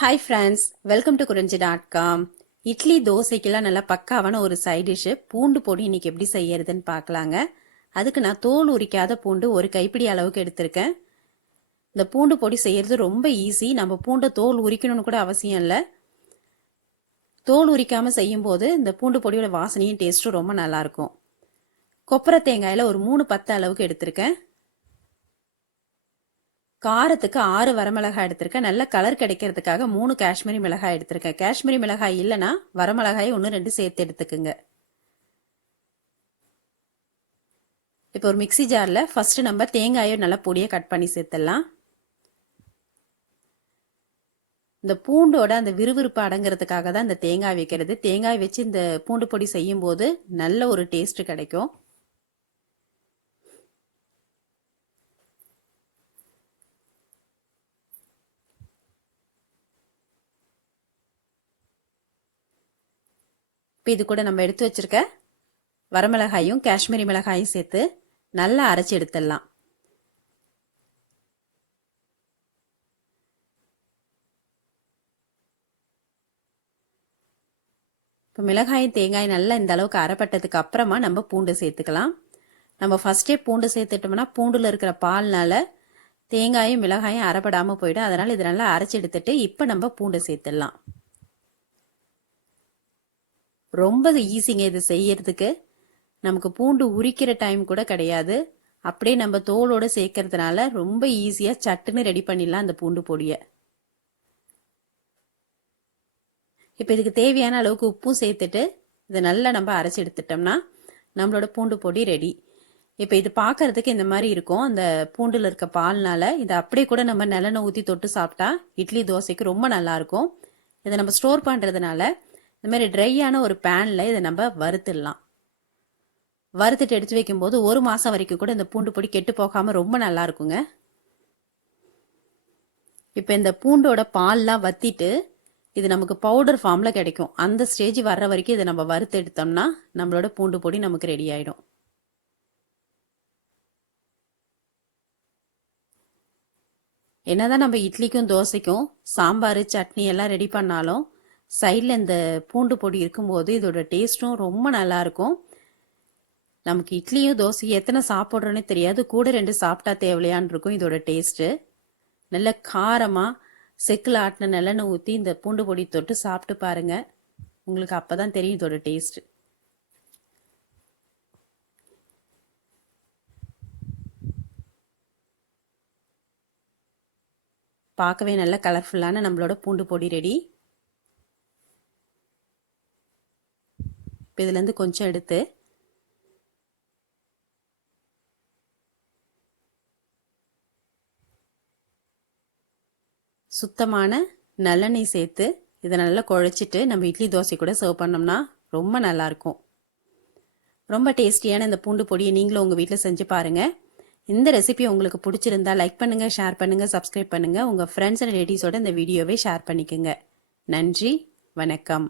Hi friends, welcome to குறிஞ்சி.com. இட்லி தோசைக்கெல்லாம் நல்லா பக்காவான ஒரு சைட் டிஷ்ஷு பூண்டு பொடி இன்னைக்கு எப்படி செய்யறதுன்னு பார்க்கலாங்க. அதுக்கு நான் தோல் உரிக்காத பூண்டு ஒரு கைப்பிடி அளவுக்கு எடுத்திருக்கேன். இந்த பூண்டு பொடி செய்யறது ரொம்ப ஈஸி. நம்ம பூண்டை தோல் உரிக்கணும்னு கூட அவசியம் இல்லை. தோல் உரிக்காம செய்யும் போது இந்த பூண்டு பொடியோட வாசனையும் டேஸ்ட்டும் ரொம்ப நல்லா இருக்கும். கொப்பரை தேங்காயில ஒரு 3 பத்து அளவுக்கு எடுத்திருக்கேன். காரத்துக்கு 6 வரமிளகாய் எடுத்திருக்கேன். நல்ல கலர் கிடைக்கிறதுக்காக 3 காஷ்மீரி மிளகாய் எடுத்திருக்கேன். காஷ்மீரி மிளகாய் இல்லைன்னா வரமிளகாய் 1-2 சேர்த்து எடுத்துக்குங்க. இப்போ ஒரு மிக்சி ஜாரில் ஃபர்ஸ்ட் நம்ம தேங்காயை நல்லா பொடியை கட் பண்ணி சேர்த்துடலாம். இந்த பூண்டோட அந்த விறுவிறுப்பு அடங்கிறதுக்காக தான் இந்த தேங்காய் வைக்கிறது. தேங்காய் வச்சு இந்த பூண்டு பொடி செய்யும் போது நல்ல ஒரு டேஸ்ட் கிடைக்கும். இப்போ இது கூட நம்ம எடுத்து வச்சிருக்க வரமிளகாயும் காஷ்மீரி மிளகாயும் சேர்த்து நல்லா அரைச்சி எடுத்துடலாம். இப்போ மிளகாயும் தேங்காயும் நல்லா இந்த அளவுக்கு அரைப்பட்டதுக்கு அப்புறமா நம்ம பூண்டு சேர்த்துக்கலாம். நம்ம ஃபர்ஸ்டே பூண்டு சேர்த்துட்டோம்னா பூண்டுல இருக்கிற பால்னால தேங்காயும் மிளகாயும் அரைப்படாமல் போயிடும். அதனால இது நல்லா அரைச்சி எடுத்துட்டு இப்போ நம்ம பூண்டு சேர்த்துடலாம். ரொம்ப ஈஸிங்க இது செய்யறதுக்கு. நமக்கு பூண்டு உரிக்கிற டைம் கூட கிடையாது. அப்படியே நம்ம தோலோட சேர்க்கறதுனால ரொம்ப ஈஸியா சட்டுன்னு ரெடி பண்ணிடலாம் அந்த பூண்டு பொடியை. இப்போ இதுக்கு தேவையான அளவுக்கு உப்பும் சேர்த்துட்டு இதை நல்லா நம்ம அரைச்சி எடுத்துட்டோம்னா நம்மளோட பூண்டு பொடி ரெடி. இப்போ இது பார்க்கறதுக்கு இந்த மாதிரி இருக்கும். அந்த பூண்டுல இருக்க பால்னால இதை அப்படியே கூட நம்ம நல்லெண்ணெய் ஊற்றி தொட்டு சாப்பிட்டா இட்லி தோசைக்கு ரொம்ப நல்லா இருக்கும். இதை நம்ம ஸ்டோர் பண்றதுனால இந்த மாதிரி ட்ரையான ஒரு பேன்ல இதை நம்ம வறுத்துடலாம். வறுத்துட்டு எடுத்து வைக்கும்போது 1 மாசம் வரைக்கும் கூட இந்த பூண்டு பொடி கெட்டு போகாம ரொம்ப நல்லா இருக்குங்க. இப்போ இந்த பூண்டோட பால்லாம் வத்திட்டு இது நமக்கு பவுடர் ஃபார்ம்ல கிடைக்கும். அந்த ஸ்டேஜ் வர்ற வரைக்கும் இதை நம்ம வறுத்து எடுத்தோம்னா நம்மளோட பூண்டு பொடி நமக்கு ரெடி ஆயிடும். என்னதான் நம்ம இட்லிக்கும் தோசைக்கும் சாம்பார் சட்னி எல்லாம் ரெடி பண்ணாலும் சைடில் இந்த பூண்டு பொடி இருக்கும்போது இதோட டேஸ்ட்டும் ரொம்ப நல்லா இருக்கும். நமக்கு இட்லியும் தோசையும் எத்தனை சாப்பிட்றோன்னே தெரியாது. கூட 2 சாப்பிட்டா தேவையான்னு இருக்கும் இதோட டேஸ்ட்டு. நல்ல காரமாக செக்கில் ஆட்டின நல்லெண்ணெய் ஊற்றி இந்த பூண்டு பொடி தொட்டு சாப்பிட்டு பாருங்க. உங்களுக்கு அப்போ தான் தெரியும் இதோட டேஸ்ட்டு. பார்க்கவே நல்ல கலர்ஃபுல்லான நம்மளோட பூண்டு பொடி ரெடி. இப்போ இதுலேருந்து கொஞ்சம் எடுத்து சுத்தமான நல்லெண்ணெய் சேர்த்து இதை நல்லா குழைச்சிட்டு நம்ம இட்லி தோசை கூட சர்வ் பண்ணோம்னா ரொம்ப நல்லாயிருக்கும். ரொம்ப டேஸ்டியான இந்த பூண்டு பொடியை நீங்களும் உங்கள் வீட்டில் செஞ்சு பாருங்கள். இந்த ரெசிபி உங்களுக்கு பிடிச்சிருந்தா லைக் பண்ணுங்கள், ஷேர் பண்ணுங்கள், சப்ஸ்கிரைப் பண்ணுங்கள். உங்கள் ஃப்ரெண்ட்ஸ் அண்ட் ரிலேட்டிவ்ஸோட இந்த வீடியோவை ஷேர் பண்ணிக்கோங்க. நன்றி, வணக்கம்.